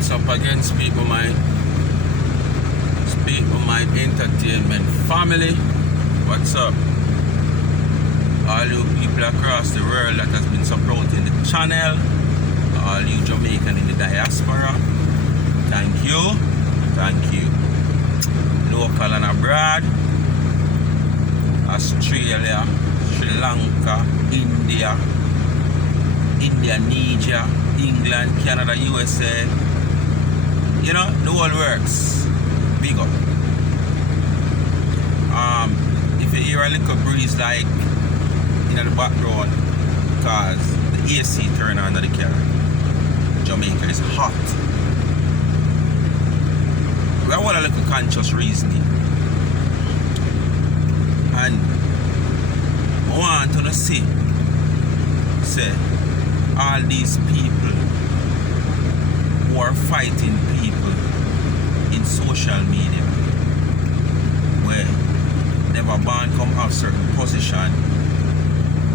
What's up again, Speak My Mind? Speak My Mind Entertainment family. What's up? All you people across the world that has been supporting the channel, all you Jamaican in the diaspora, thank you, local and abroad, Australia, Sri Lanka, India, Indonesia, England, Canada, USA, you know, the whole works. Big up. If you hear a little breeze like in the background, because the AC turn on the car, Jamaica is hot. We have a little conscious reasoning, and I want to say all these people who are fighting people in social media, where they were born come have certain position,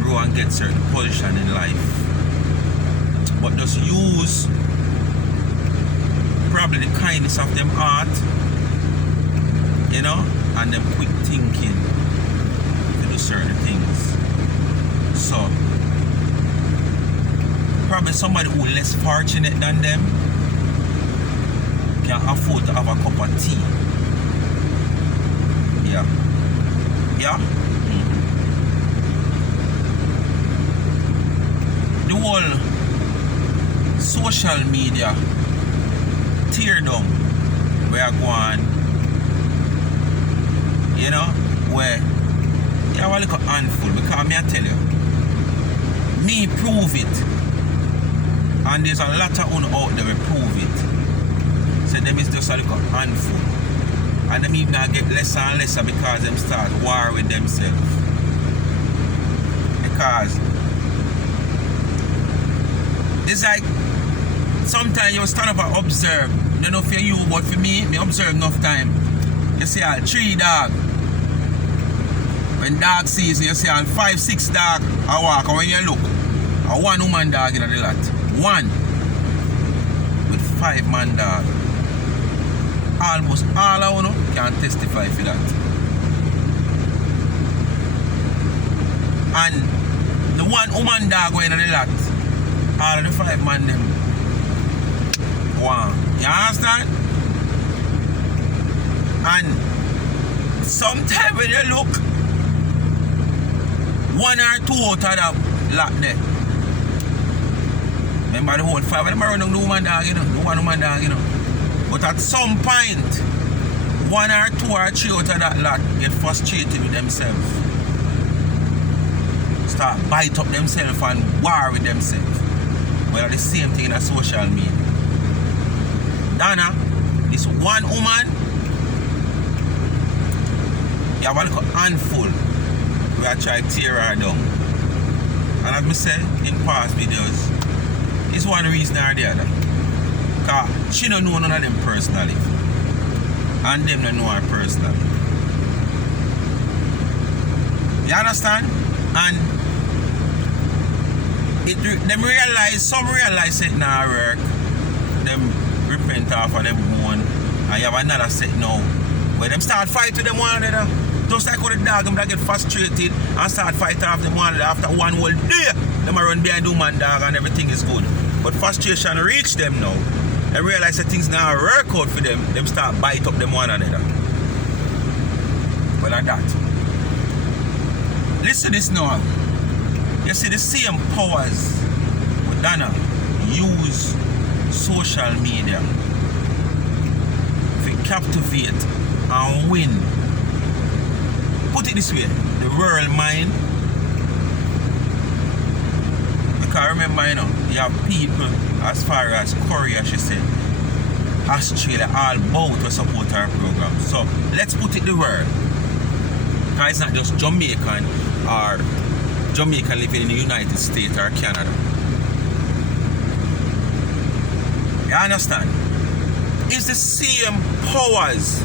grow and get certain position in life, but just use probably the kindness of them heart, you know, and them quick thinking to do certain things. So probably somebody who less fortunate than them can afford to have a cup of tea. Yeah. The whole social media tear down where I go on, you know, where you have a little handful, because me I tell you, me prove it, and there's a lot of one out there will prove it. So them is just a little handful, and them even get lesser and lesser because them start war with themselves. Because it's like sometimes you stand up and observe. I don't know for you, but for me observe enough time. You see all 3 dogs. When dog season, you see all 5, 6 dogs I walk, and when you look, a 1 woman dog in the lot. 1 with 5 man dog. Almost all of you can testify for that. And the 1 woman dog going in the lot, all of the 5 man them. Wow. You understand? And sometimes when you look, 1 or 2 out of that lot there. Remember the whole 5 of them are running the woman dog, you know, the 1 woman dog, you know. But at some point, 1 or 2 or 3 out of that lot get frustrated with themselves. Start bite up themselves and war with themselves. Well, the same thing in a social media. Donna, this 1 woman, you have a little handful where I try to tear her down. And as I said in past videos, it's one reason or the other. Because she don't know none of them personally. And them don't know her personally. You understand? And them realize, some realize it now work. Them repent off of them one. And you have another set now where them start fight with them one another. Just like with the dog, them that get frustrated and start fighting off them one another after 1 whole day. Them are run behind the woman dog and everything is good. But frustration reach them now. They realize that things now work out for them. Them start bite up them one another. Well, like that. Listen to this now. You see the same powers with Donna use social media to captivate and win. Put it this way, the world mind. Because remember, you know, you have people as far as Korea, she said, Australia, all both to support our program. So let's put it the world. Because it's not just Jamaican or Jamaican living in the United States or Canada. You understand? It's the same powers.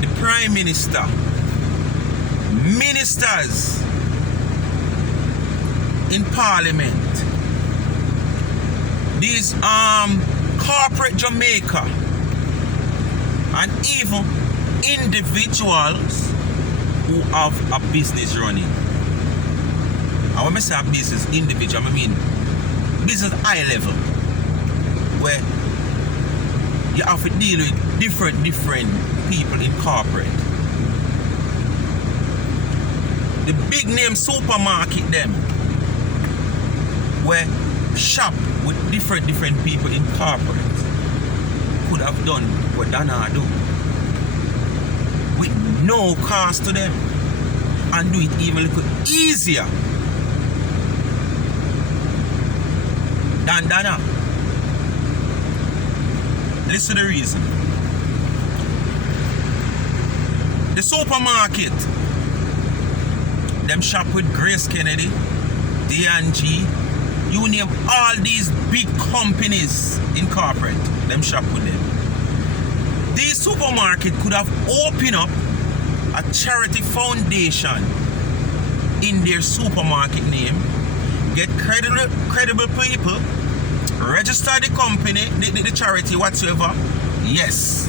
The Prime Minister, ministers in Parliament, these corporate Jamaica, and even individuals who have a business running. And when I say a business individual, I mean business high level, where you have to deal with different people in corporate. The big name supermarket them, where shop with different people in corporate, could have done what Donna do with no cost to them, and do it even a little easier than Donna. Listen to the reason. The supermarket, them shop with Grace Kennedy, D&G, you name all these big companies in corporate, them shop with them. These supermarket could have opened up a charity foundation in their supermarket name, get credible people, register the company, the charity whatsoever, yes.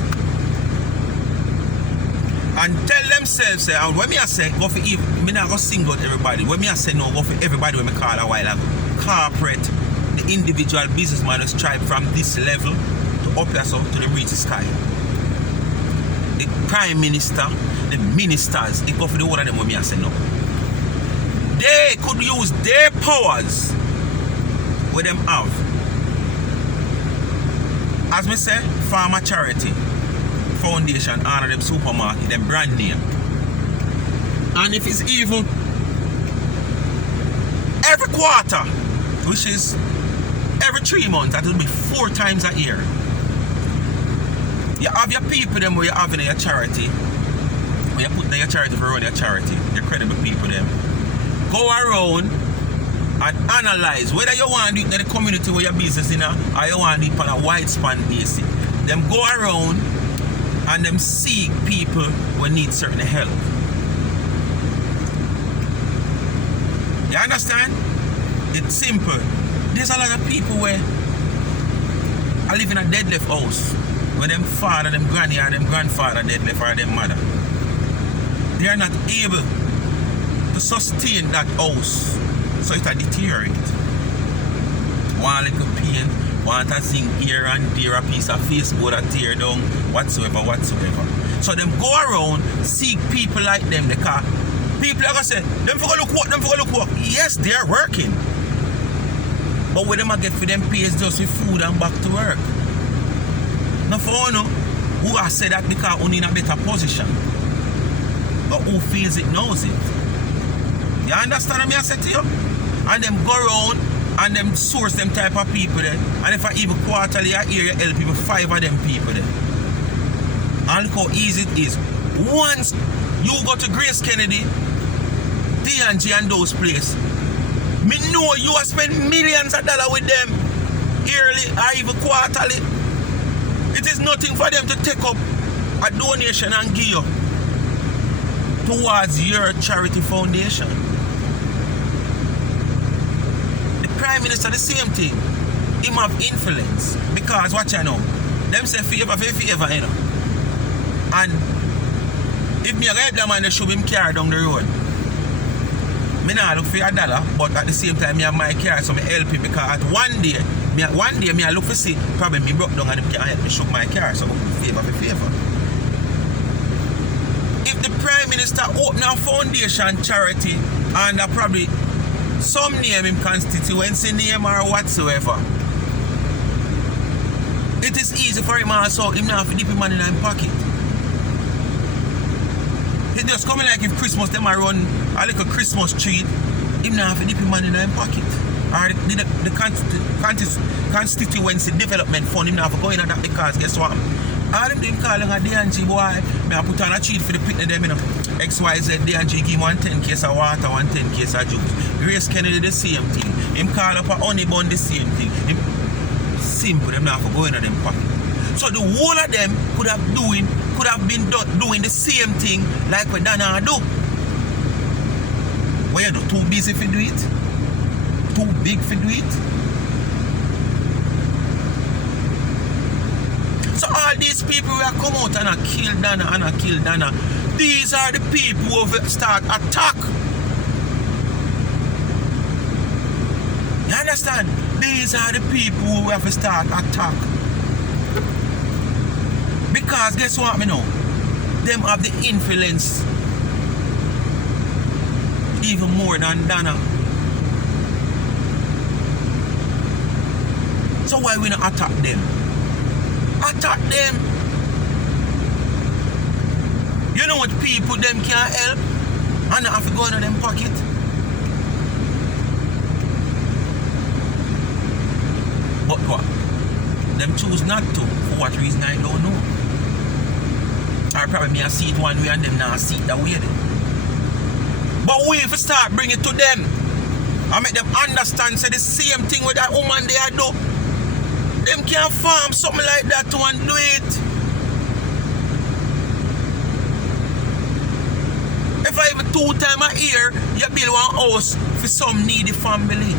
And tell themselves, and when I say go for even, me not go single everybody. When I say no, go for everybody when I call a while ago. Corporate, the individual businessman will strive from this level to up there so to the reach the sky. The prime minister, the ministers, they go for the whole of them when I say no. They could use their powers what them have. As we say, Farmer Charity Foundation honor them supermarket, them brand name. And if it's even every quarter, which is every 3 months, that will be 4 times a year. You have your people them where you have in your charity. When you put in your charity for run your charity, your credible people them. Go around and analyze whether you want to do it in the community where your business in, or you want to do it on a wide span basis. Them go around and them seek people who need certain help. You understand? It's simple. There's a lot of people where I live in a dead left house where them father, them granny or them grandfather dead left or them mother. They are not able to sustain that house, so it deteriorate. One little paint, want a thing here and there, a piece of Facebook that tear down, whatsoever. So them go around, seek people like them, they call. People are going to say, them for go look work. Yes, they are working. But what them a get for them pays just with food and back to work. Now for one who I say that because only in a better position. But who feels it knows it. You understand what I say to you? And them go around and them source them type of people there. And if I even quarterly a year, you help people 5 of them people there. And look how easy it is. Once you go to Grace Kennedy, D&G and those places, me know you are spend millions of dollars with them yearly or even quarterly. It is nothing for them to take up a donation and give you towards your charity foundation. The Prime Minister, the same thing. Him have influence. Because what you know, them say favor, you know. And if me a help them and they show him car down the road, me not look for $1, but at the same time me have my car, so me help him because at one day me I look for see probably me broke down and him can't help me show my car, so favor. If the Prime Minister open a foundation charity and probably some name him constituency name or whatsoever, it is easy for him also him not have to dip him money in his pocket. It just coming like if Christmas them a run a little Christmas tree, him not have to dip him money in his pocket. Or the constituency development fund, him not have to go in on that because guess what? All them doing calling a D&G boy, me I put on a cheat for the picnic them, you know. XYZ D&G give him 110 case of water, 110 case of juice. Grace Kennedy the same thing. Him call up a honey bun the same thing. Him simple, them not have to go in on them pocket. So the whole of them could have been doing the same thing like what Donna do. Where you do too busy for do it? Too big for do it? All these people who have come out and have killed Donna and have killed Donna, these are the people who have start attack. You understand? These are the people who have to start attack. Because guess what me know? Them have the influence even more than Donna. So why we not attack them? Attack them. You know what people them can't help and not have to go into them pocket. But what? Them choose not to. For what reason I don't know. Or probably me I see it one way and them not see it that way. But we have to start bring it to them and make them understand say the same thing with that woman they do. Them can't farm something like that to and do it. If I even 2 times a year, you build one house for some needy family.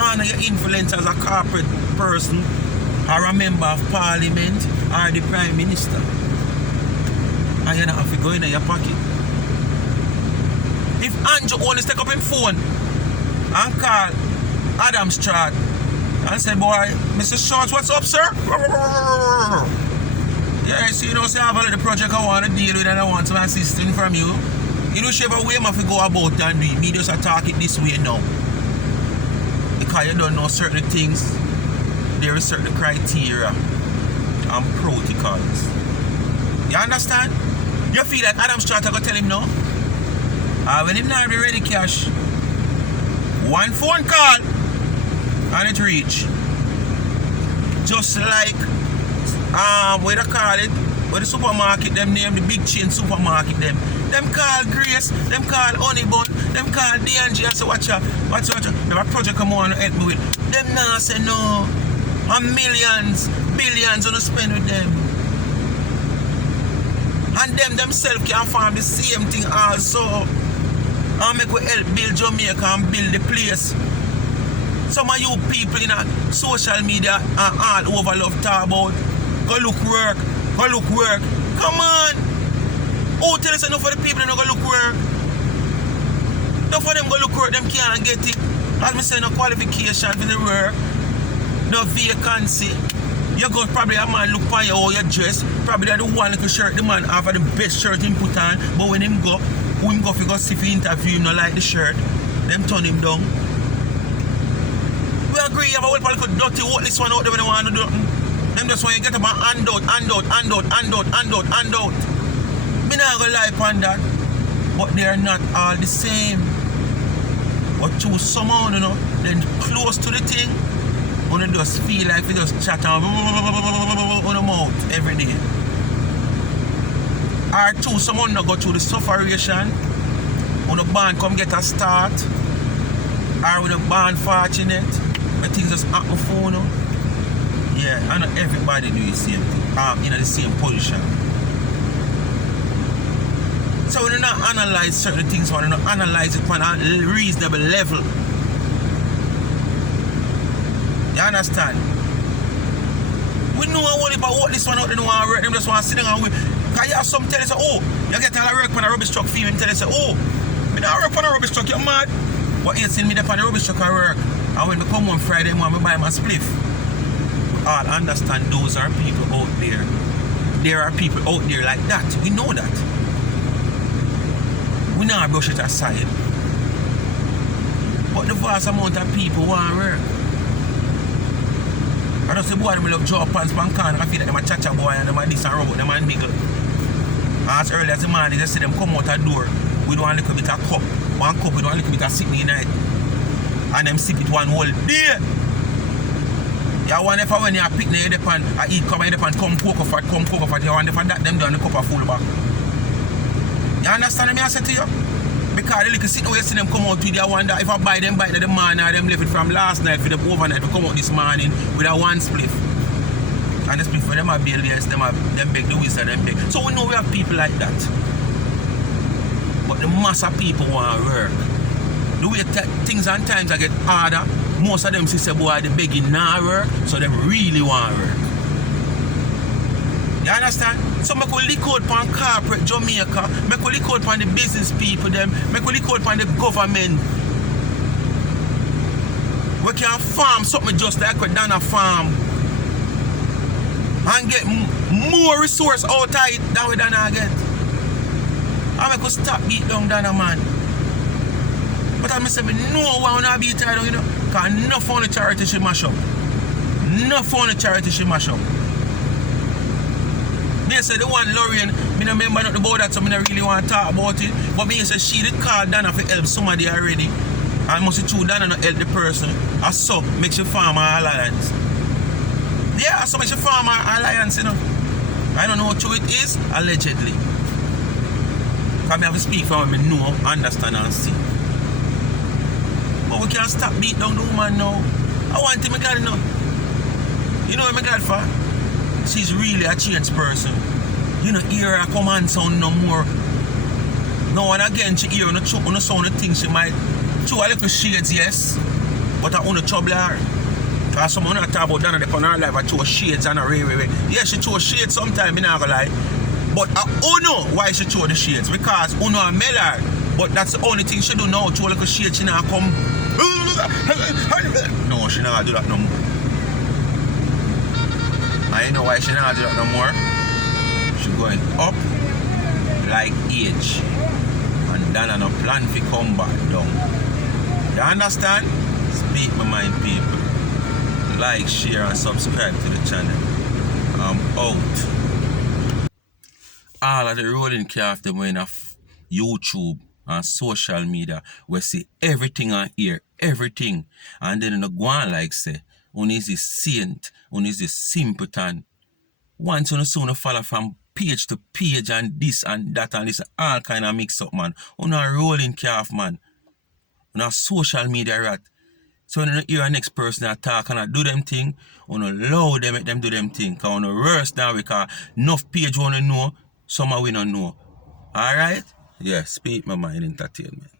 And your influence as a corporate person or a member of parliament or the prime minister. And you don't have to go in your pocket. If Andrew only take up his phone and call Adam Strat and say, boy, Mr. Shorts, what's up, sir? Yeah, so you know, say I have a little project I want to deal with and I want some assistance from you. You know, whichever way I have to go about and do it. Me just attack it this way now. Because you don't know certain things, there is certain criteria and protocols. You understand? You feel like Adam Strat, I go tell him no? When him not be ready cash, one phone call and it reach. Just like what they call it, where the supermarket them name, the big chain supermarket them call Grace, them call Honeybun, them call D&G and say watch out. There a project come on and help me with. Them now say no. And millions, billions on to spend with them. And them themselves can farm the same thing also. And make we help build Jamaica and build the place. Some of you people in social media and all over love talk about go look work. Come on. Oh, tell us enough for the people that go look work. Enough for them go look work, them can't get it. As me say, no qualification for the work. No vacancy. You go probably a man look for you how you dress. Probably that the one little shirt the man have the best shirt he put on. But when him go if he go see for interview him not like the shirt, them turn him down. We agree you have a whole little dirty what this one out there when they want to do. Them just when you get about hand out. Me not gonna lie upon that. But they are not all the same. But choose someone, you know, then close to the thing. When you just feel like you just chat on the mouth every day. Or choose someone not go through the sufferation. When the band come get a start. Or when the band fortunate. When things just happen for you. Yeah, I know everybody do the same thing. In the same position. So we do not analyze certain things, we do not analyze it on a reasonable level. You understand? We know only about what this one out there don't want to work, them just want to sit down and wait. Because you have some tell us, oh, you get all the work on a rubbish truck fee, and tell us, oh, I don't work on a rubbish truck, you're mad. But you send me there on the rubbish truck and work. And when we come on Friday morning, I buy my spliff. We all understand those are people out there. There are people out there like that. We know that. We not brush it aside. But the vast amount of people want to work. I don't say boy them love draw pants pan can. I feel like them a cha-cha boy and them a this and robot, them a niggle. As early as the morning, they see them come out the door with one little bit of cup. One cup with one little bit of sitting night. And them sip it one whole day. You want if when you pick the pan, I eat come in the pan, come cocoa fat. You want if that them down the cup of full back. You understand me I say to you? Because the little sitting where you see them come out with you, I wonder if I buy them bite the man or them left it from last night for them overnight to come out this morning with a one spliff. And the spliff for them are billions, them beg the wizard, them beg. So we know we have people like that. But the mass of people want to work. The way things and times I get harder, most of them say boy they begging now work, so them really want to work. You understand? So make we lick out on corporate Jamaica, make we lick out on the business people them, make we lick out on the government. We can farm something just like we done a farm and get more resource out of it than we done get. I make us stop beat down Donna, man. But I say me know why we not beat her down, you know. Because enough on the charity she mash up. Enough on the charity she mash up. Me say the one Lorraine, me no remember nothing about that, so me no really want to talk about it. But me say she did call Donna for help somebody already. And must be true Donna not help the person. And so makes you farm an alliance. Yeah, so makes you farm an alliance, you know. I don't know how true it is, allegedly. Because me have to speak for what me know, understand and see. But we can't stop beat down the woman now. I want him, I got it now. You know what I got for? She's really a changed person. You know, hear her command sound no more. No, and again, she hear on the sound of things she might throw a little shades, yes. But I want to trouble her. Because someone not talk about Donna on her life, I throw shades and a ray. Yeah, she throw shades sometimes, I'm not gonna lie. But I don't know why she throw the shades. Because I know I mail her. But that's the only thing she do now. Throw a little shades, she not come. No, she not do that no more. I know why she not do that no more. She going up like age. And Donna no plan to come back down. You understand? Speak my mind, people. Like, share and subscribe to the channel. I'm out. All of the rolling calf them in YouTube and social media we see everything on here, everything. And then in the go on like say, one is the saint, one is the simpleton. Once you soon follow from page to page and this and that and this all kind of mix up, man. On a rolling calf, man. On a social media rat. So when you hear a next person attack and do them thing, on allow them, make them do them thing. Because on the worst now, because enough page want to know, some we don't know. Alright? Yeah, speak my mind entertainment.